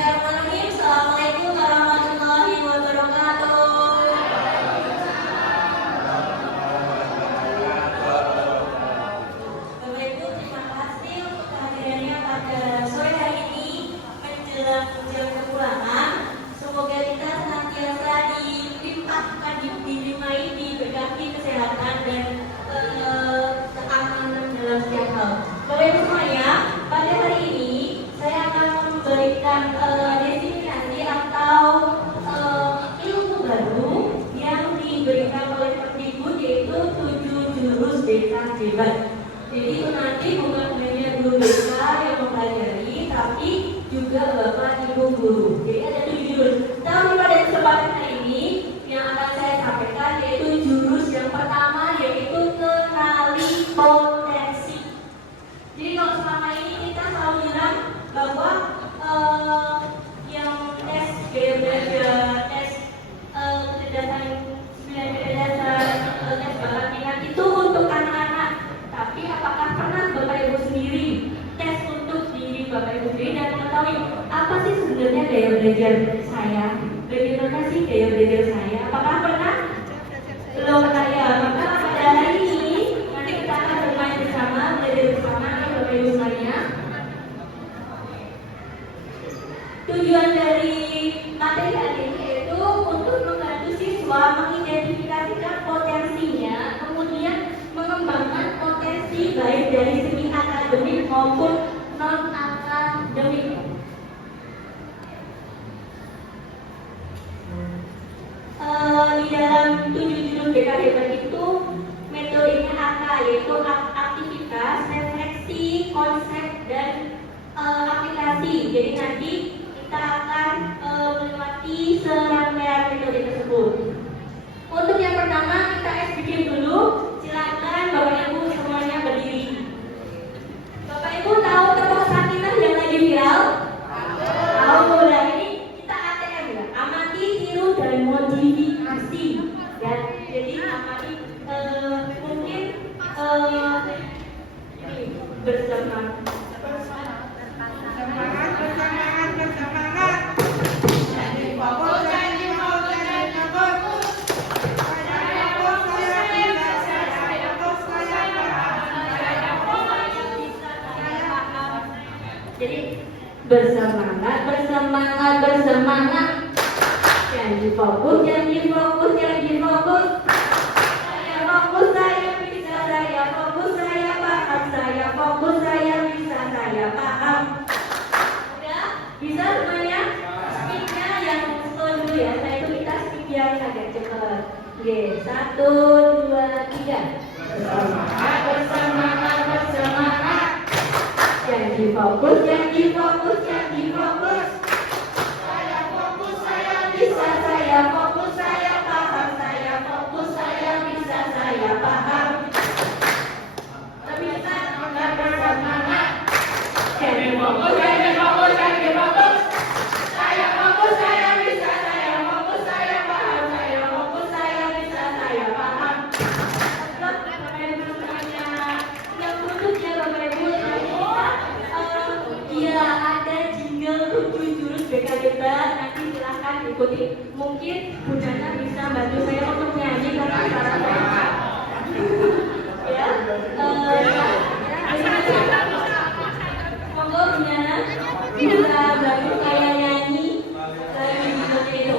Bismillahirrahmanirrahim. Assalamualaikum warahmatullahi wabarakatuh. Bapak Ibu, terima kasih untuk kehadirannya pada sore hari ini menjelang jam kepulangan. Semoga kita senantiasa dilimpahkan, dilimai, diberkahi kesehatan dan keamanan dalam setiap hal. Bapak Ibu semuanya, pada hari ini saya akan memberikan definisi atau ilmu baru yang diberikan oleh Permendikbud, yaitu 7 jurus desa hebat. Jadi itu nanti bukan hanya guru BK yang mempelajari, tapi juga bapak ibu guru. Jadi ada 7 jurus. Tapi pada kesempatan hari ini yang akan saya sampaikan yaitu jurus yang pertama, yaitu kenali potensi. Jadi kalau selama ini kita selalu bilang bahwa yang tes gaya belajar, tes kecerdasan tes bakat minat itu untuk anak-anak. Tapi apakah pernah Bapak Ibu sendiri tes untuk diri Bapak Ibu sendiri dan mengetahui apa sih sebenarnya gaya belajar saya? Bagaimana sih gaya belajar saya? Apakah pernah? Belum pernah ya. Maka pada hari ini nanti kita akan bermain bersama, belajar bersama Bapak Ibu semuanya. Tujuan dari materi hari ini yaitu untuk membantu siswa mengidentifikasikan potensinya, kemudian mengembangkan potensi baik dari segi akademik maupun non akademik. Di dalam 7 jurus BK hebat itu metodenya AK, yaitu aktivitas, refleksi, konsep, dan aplikasi. Jadi nanti kita akan melewati serangkaian metode tersebut. Untuk yang pertama kita bikin dulu. Silakan Bapak Ibu semuanya berdiri. Bapak Ibu tahu tepuk sakinah yang lagi viral? Tahu. Nah ini kita ATM ya, amati, tiru, dan modifikasi. Ya, jadi amati mungkin ini bersama. Jadi bersemangat, bersemangat, bersemangat. Jangan difokus, jangan difokus, jangan difokus. Saya fokus, saya bisa, saya fokus, saya paham, saya fokus, saya bisa, saya paham. Udah? Bisa semuanya? Speednya yang slow dulu ya. Saya itu kita speed yang agak cepat. Oke, 1, 2, 3. Bersemangat, bersemangat, bersemangat. Jangan difokus, jangan difokus, jangan difokus. Saya fokus, saya bisa, saya fokus, saya paham, saya fokus, saya bisa, saya paham. Bisa, enggak bersemangat. Jangan difokus, jangan difokus, jangan difokus. Saya fokus, saya bisa, saya fokus, saya paham, saya fokus, saya bisa, saya paham. Bapak Ibu semuanya, yang berikutnya Bapak Ibu ya ada jingle 7 jurus BK hebat, nanti silahkan ikuti. Mungkin Bu Nana bisa bantu saya untuk nyanyi karena suara saya ya. Monggo Bu Nana bisa bantu saya nyanyi lagu jingle itu.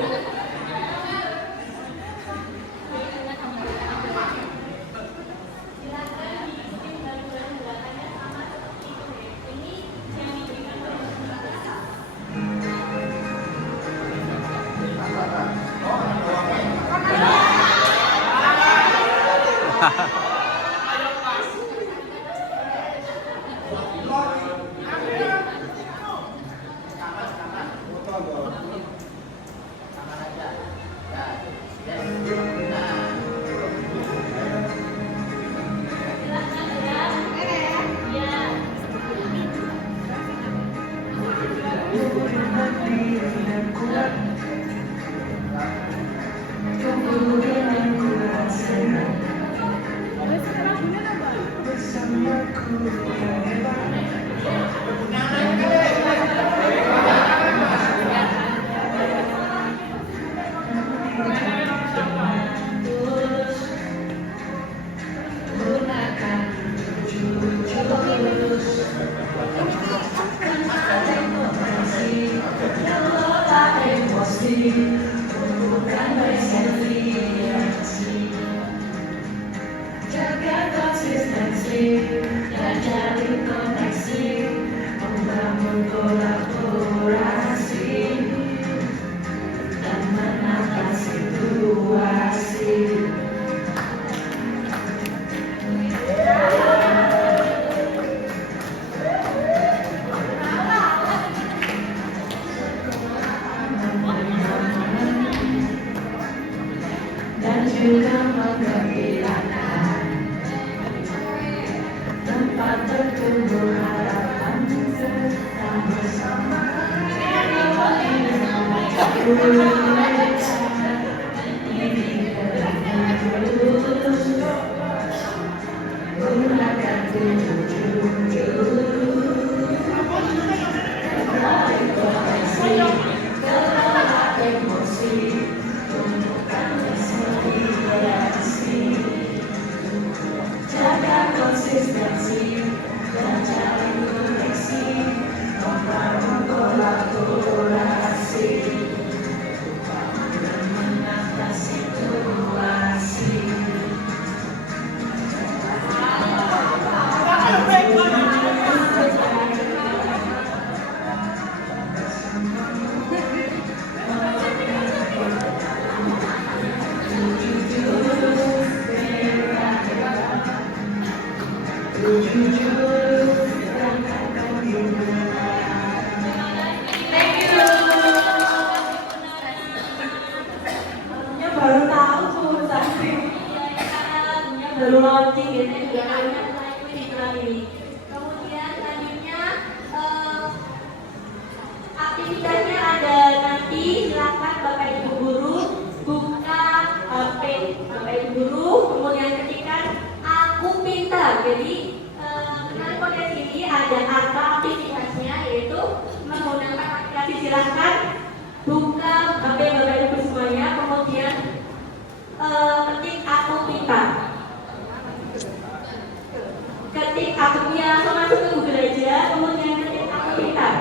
berkolaborasi dan menata situasi. Dan juga memperkirakan tempat bertumbuh harapan bersama-sama. Gunakan emosi tumbuhkan inspirasi, jaga konsistensi dan cari koneksi, membangun kolaborasi dan menata situasi. Baru tahu tuh tadi. Baru launching gitu juga banyak ini. Kemudian selanjutnya aktivitasnya ada nanti, silakan Bapak Ibu guru buka HP Bapak Ibu guru, kemudian ketikkan aku pintar. Jadi dengan podcast ini ada angka aktivitasnya, yaitu menggunakan aplikasi. Silakan buka HP Bapak Ibu semuanya, kemudian ketik aku pintar. Ketik akunnya, langsung masuk ke Google aja, kemudian ketik aku pintar.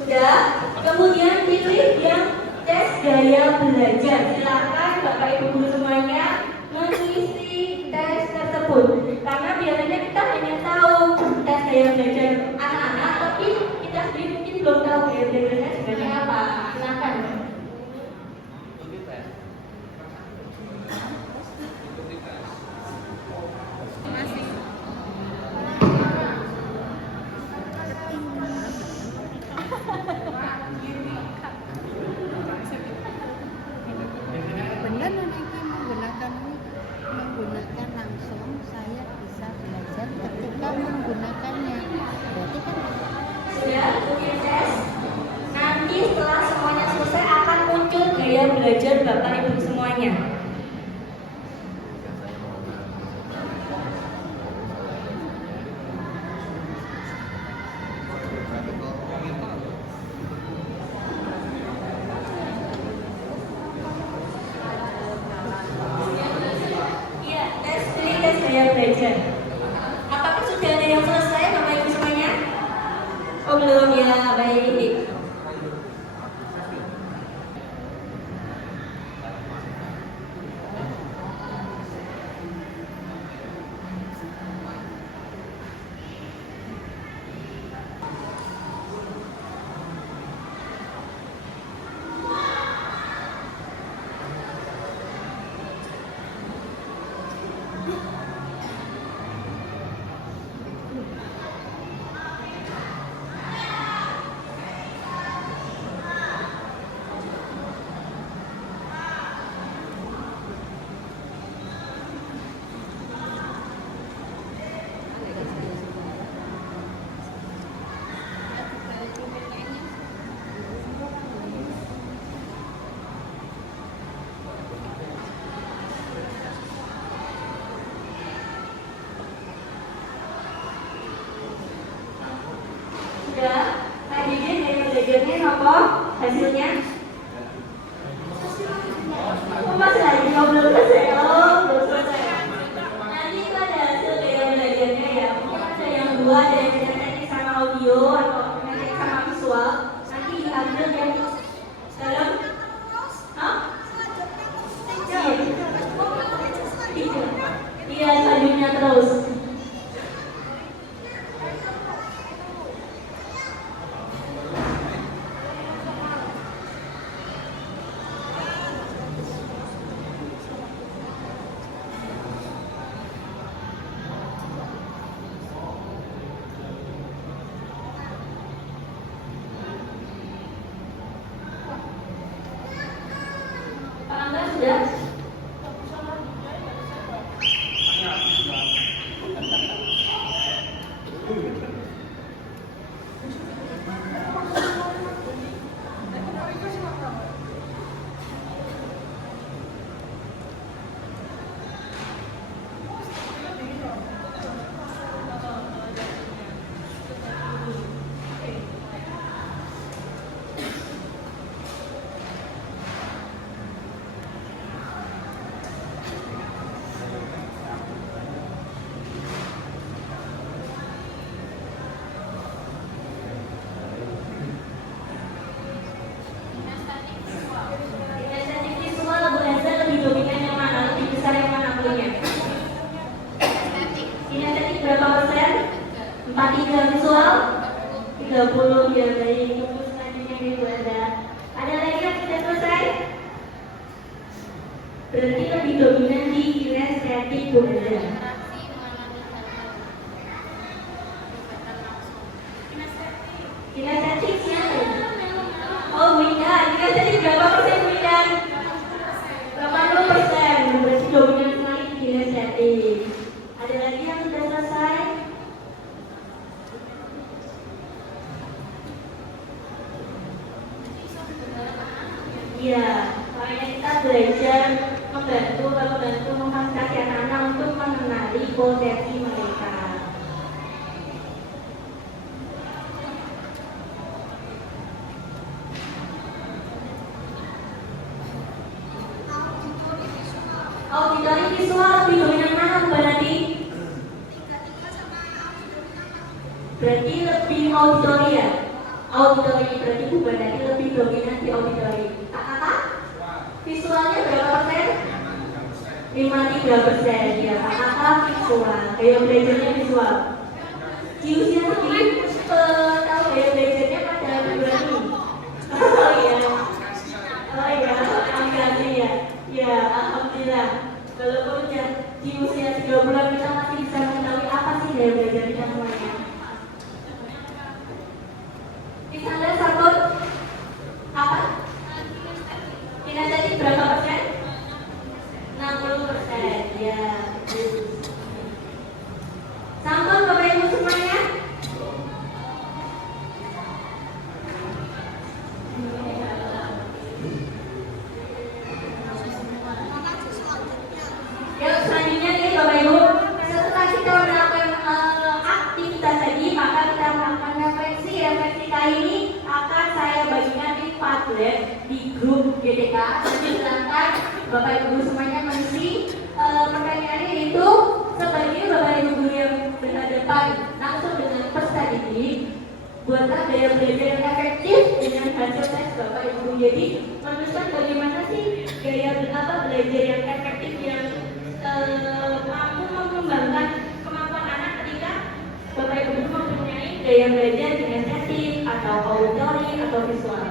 Sudah, kemudian pilih yang tes gaya belajar. Silakan Bapak Ibu guru semuanya mengisi tes tersebut. Karena biasanya kita hanya tahu tes gaya belajar anak-anak, tapi kita sendiri mungkin belum tahu gaya belajarnya sebenarnya apa. Silakan. Benar nanti menggunakan langsung saya bisa belajar ketika menggunakannya. Berarti kan Sudah, ujian tes. Nanti setelah semuanya selesai akan muncul gaya belajar Bapak Ibu semuanya. Iya, tes gaya belajar. Apakah sudah ada yang selesai Bapak Ibu semuanya? Oh belum ya, baik. Sudah, tadi gaya belajarnya apa hasilnya? Oh, masih lagi belum selesai. Oh, belum selesai. Nanti itu ada hasil gaya belajarnya ya. Mungkin ada yang dua, ada yang teknik sama audio atau teknik sama visual. Nanti diambil yang dalam. Hah? Iya, selanjutnya terus. 43 visual, 30 ya baik. Tunggu selanjutnya Ibu ada. Ada lagi yang sudah selesai? Berarti lebih dominan di kinestetik Bu Enda. Kinestetik siapa? Oh Bu Ida, kinestetik berapa persen Bu Ida? 80%. Berarti dominan sekali di kinestetik. Ada lagi yang sudah selesai? Iya, makanya kita belajar membantu memfasilitasi anak-anak untuk mengenali potensi mereka. Auditori visual lebih dominan mana Bu Nadi? Berarti lebih auditori ya? Auditori berarti Bu Nadi lebih dominan di auditori. Kakak? Visualnya berapa persen? 53% ya. Kakak visual. Gaya belajarnya visual. Di usia segini tahu gaya belajarnya pada bulan ini. Oh iya. Oh iya, aplikasi ya. Ya, alhamdulillah. Walaupun ya di usia 3 bulan kita masih bisa mengetahui apa sih gaya belajar kita semuanya. Bisa Anda sambut apa? Kinestetik berapa persen? 60% ya. Sambut Bapak Ibu semuanya. Yuk selanjutnya nih Bapak Ibu, setelah kita melakukan aktivitas tadi, maka kita melakukan refleksi. Refleksi kali ini akan saya bagikan di Padlet di grup GTK. Jadi silakan Bapak Ibu semuanya mengisi pertanyaannya itu sebagai Bapak Ibu guru yang berhadapan langsung dengan peserta didik. Buatlah gaya belajar yang efektif dengan hasil tes Bapak Ibu. Jadi menuliskan bagaimana sih gaya belajar yang efektif yang mampu mengembangkan kemampuan anak ketika Bapak Ibu mempunyai gaya belajar kinestetik atau auditori atau visual.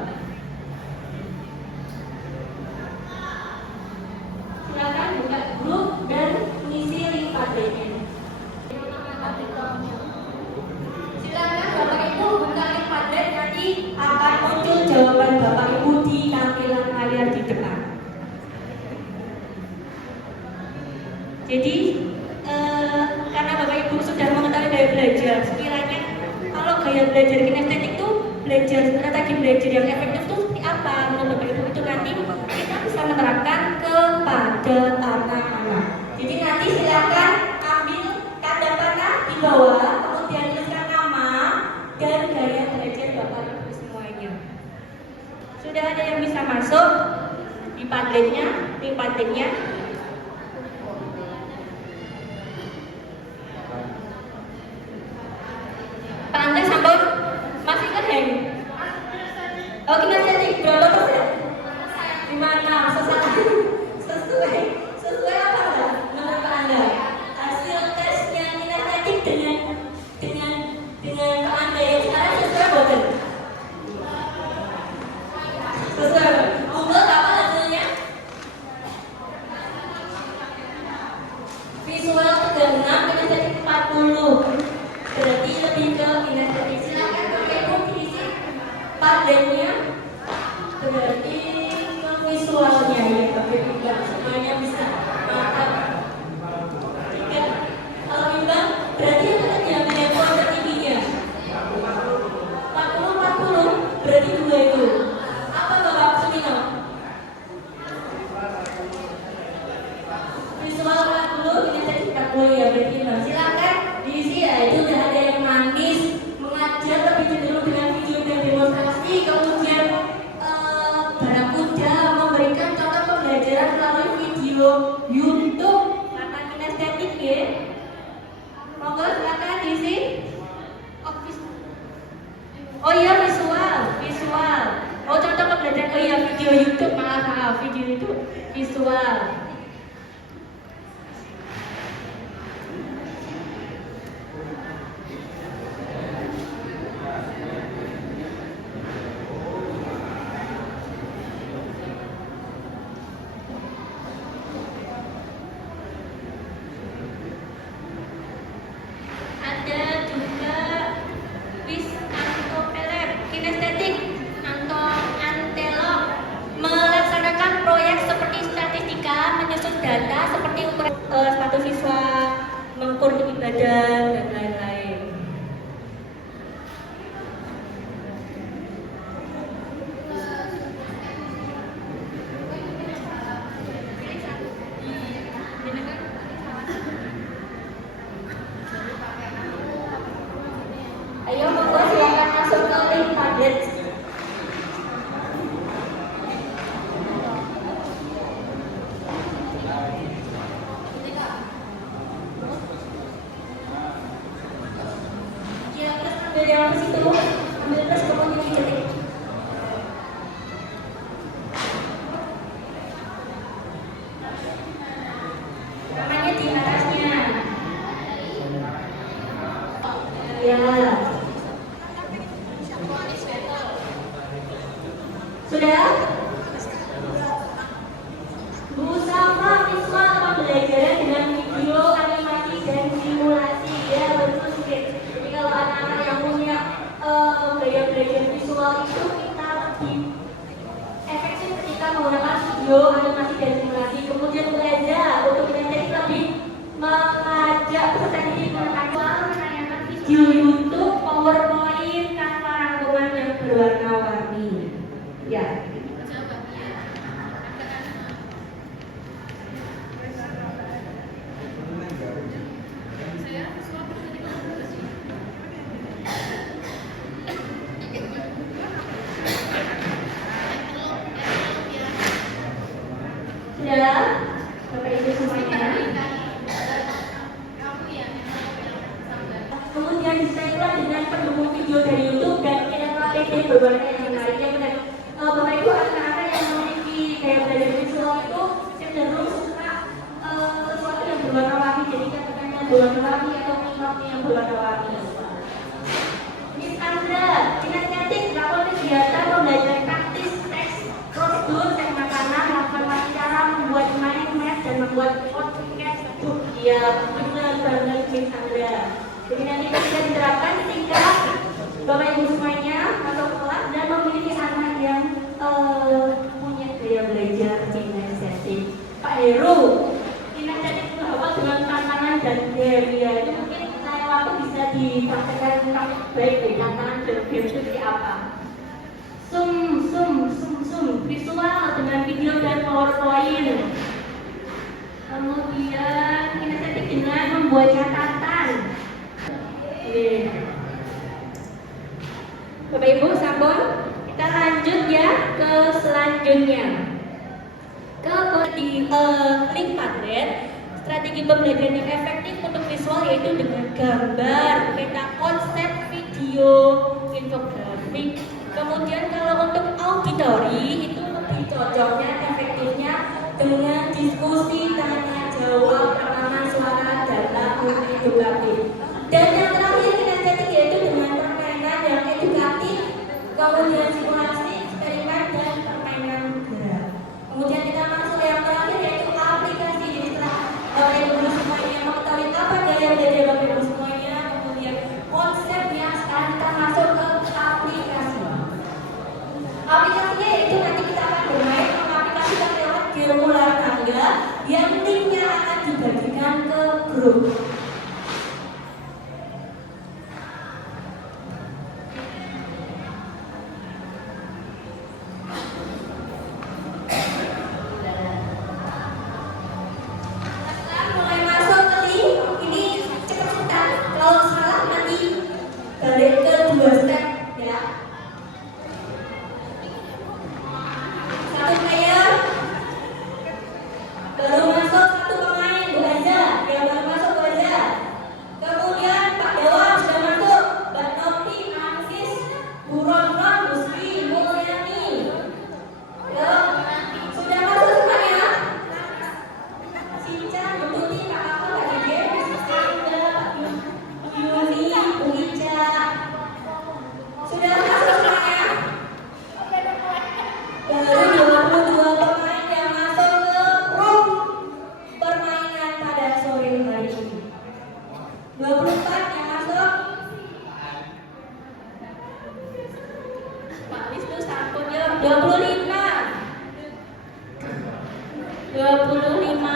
Silakan buka grup dan mengisi link Padletnya. Silakan Bapak Ibu buka link Padlet, nanti akan muncul jawaban Bapak Ibu di tampilan layar di depan. Jadi karena Bapak Ibu sudah mengetahui gaya belajar, sekiranya kalau gaya belajar kinestetik itu belajar strategi belajar yang efektif itu seperti apa menurut Bapak Ibu, itu nanti kita bisa menerapkan kepada anak-anak. Jadi nanti silakan ambil tanda panah di bawah, kemudian tuliskan nama dan gaya belajar Bapak Ibu semuanya. Sudah ada yang bisa masuk di Padletnya, link Padletnya. Pak Anda sambut masih ke hang. Oh kinestetik berapa persen? 56 sesuai apa enggak menurut Pak Anda? Hasil tesnya kinestetik dengan Pak Anda yang sekarang sesuai bukan? Sesuai. Google apa hasilnya? Visual 36, kinestetik 40. Berarti lebih ke kinestetik. Silakan Bapak Ibu diisi Padletnya. Berarti ke visualnya ya Bapak Ibu, semuanya bisa. Mantap. Jika kalau imbang berarti yang akan diambil yang poin tertingginya 40 berarti 2 itu. Apa Bapak Sumino? Visual 40, kinestetik 40 ya berarti imbang. Silakan diisi ya, itu udah ada yang manis, mengajar lebih cenderung dengan video dan demonstrasi, kemudian Barakuda memberikan contoh pembelajaran melalui video YouTube karena kinestetik ya. Monggo silakan diisi. Oh iya visual. Oh contoh pembelajaran, oh iya video YouTube, maaf video itu visual. ambil yang ke situ, ambil terus kemudian dicetik. Namanya di atasnya. Ya. Sudah? Berusaha visual pembelajaran dengan video, animasi, dan simulasi. Ya, betul sih. Jadi kalau anak-anak yang punya gaya belajar visual itu kita lebih efektif ketika menggunakan video, animasi, dan simulasi. Kemudian belajar untuk belajar kita lebih mengajak peserta didik menanyakan video YouTube, PowerPoint, tanpa rangkuman yang berwarna-warni. Ya. Sudah, Bapak Ibu semuanya. Kemudian disesuaikan dengan pendukung video dari YouTube dan APK berwarna yang menarik. Yang benar, Bapak Ibu anak-anak yang memiliki gaya belajar visual itu cenderung suka sesuatu yang berwarna-warni. Jadi katakan yang berwarna-warni atau make-up yang berwarna-warni. Miss Andra, inisiatif melakukan kegiatan pembelajaran praktis teks prosedur teks makanan, melakukan cara membuat mind-map dan membuat podcast book. Ya, benar banget Miss Andra. Jadi nanti bisa diterapkan ketika Bapak Ibu semuanya masuk kelas dan memiliki anak yang punya gaya belajar inisiatif. Pak Heru, inisiatif berawal dengan tantangan dan game. Ya, itu mungkin lain waktu bisa dipraktekkan baik dari tantangan dan game itu seperti apa. Zoom, visual dengan video dan PowerPoint. Kemudian inisiatif dengan membuat catatan. Oke. Bapak Ibu sampun, kita lanjut ya ke selanjutnya. Di link Padlet, strategi pembelajaran yang efektif untuk visual yaitu dengan gambar, peta konsep, video, infografik. Kemudian kalau untuk auditory itu lebih cocoknya efektifnya dengan diskusi, tanya jawab, rekaman suara, data, edukatif. Dan yang terakhir kinestetik yaitu dengan permainan yang edukatif, kemudian simulasi, eksperimen, dan permainan gerak. Kemudian kita masuk yang terakhir yaitu aplikasi. Jadi setelah Bapak Ibu semuanya mengetahui apa gaya belajar Bapak Ibu semuanya, kemudian konsepnya, sekarang kita masuk ke aplikasi. Aplikasinya yaitu nanti kita akan bermain mengaplikasikan lewat game ular tangga yang linknya akan dibagikan ke grup.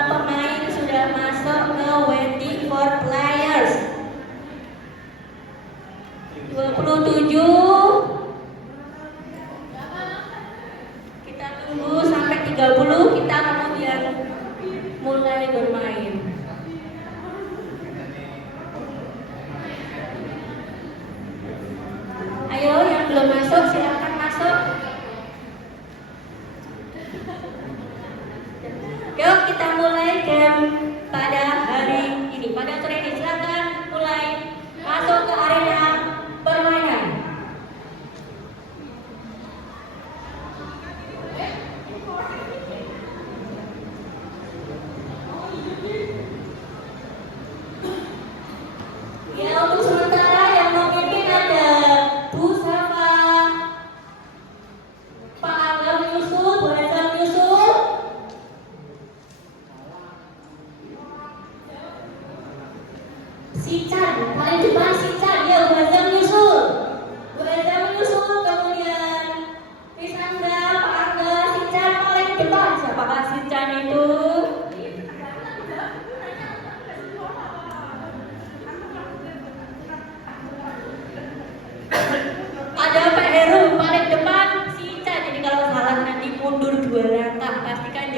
Pemain sudah masuk ke waiting for players. 27. Kita tunggu sampai 30, kita kemudian mulai bermain. Ayo yang belum masuk silakan masuk. Yuk kita mulai game pada hari ini. Pada sore ini silakan mulai masuk ke area bermain.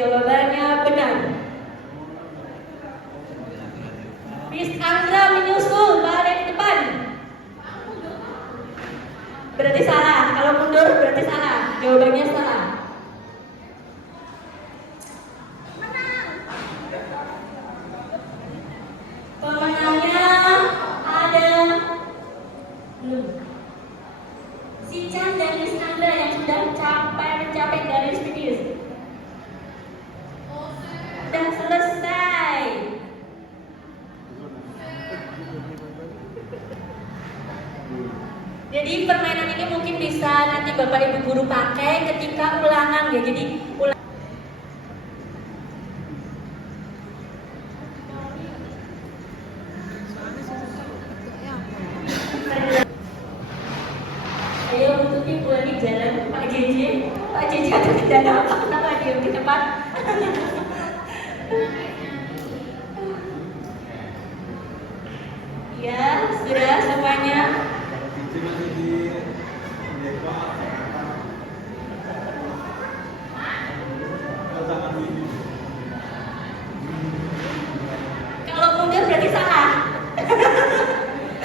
jawabannya benar. Miss Andra menyusul balik depan. Berarti salah. Kalau mundur berarti salah. Jawabannya salah. Pemenangnya ada si Chan dan Miss Andra yang sudah mencapai garis finish. Sudah selesai. Jadi permainan ini mungkin bisa nanti Bapak Ibu guru pakai ketika ulangan ya. Jadi ayo untuk ibu di jalan Pak JJ ada kendala apa? Kenapa dia lebih cepat? Ya, sudah semuanya. Kalau mundur berarti salah.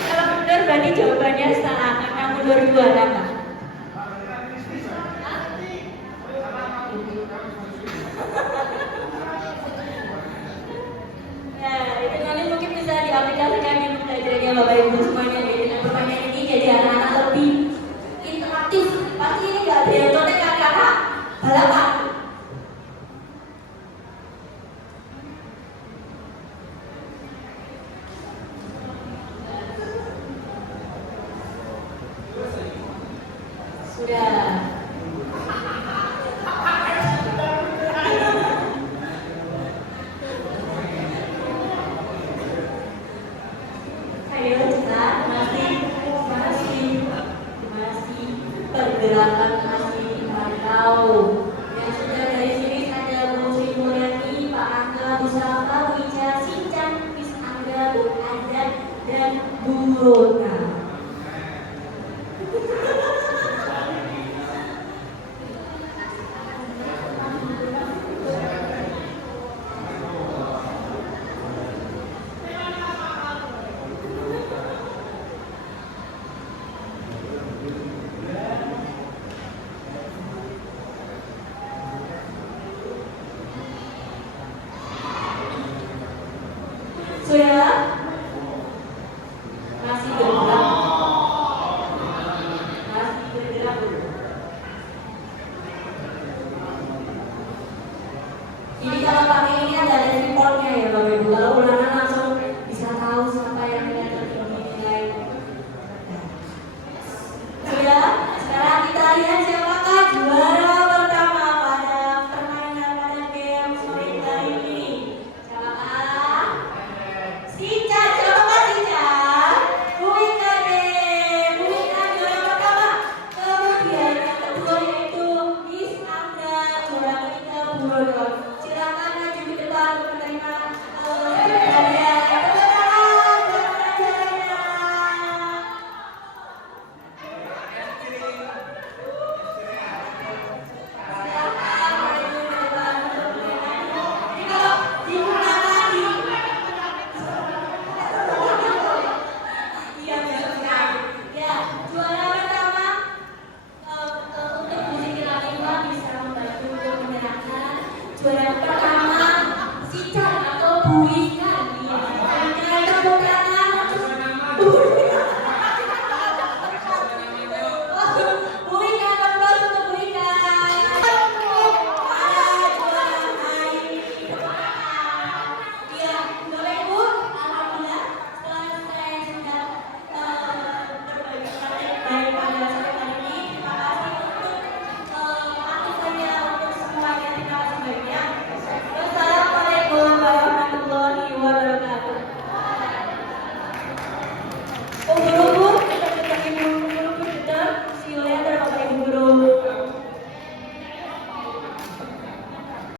Kalau mundur berarti jawabannya salah karena mundur 2 langkah. Ya, itu nanti mungkin bisa diaplikasikan di pembelajarannya Bapak Ibu semuanya. Jadi dengan permainan ini jadi anak-anak lebih interaktif. Pasti ini nggak ada yang contekan karena balapan. Sudah. Ayo cepat, masih pergerakan masih dipantau. Yang sudah dari sini ada Bu Sri Mulyani, Pak Angga, Bu Safa, Bu Ica, Sinchan, Miss Angga, Bu Adan, dan Bu Rona.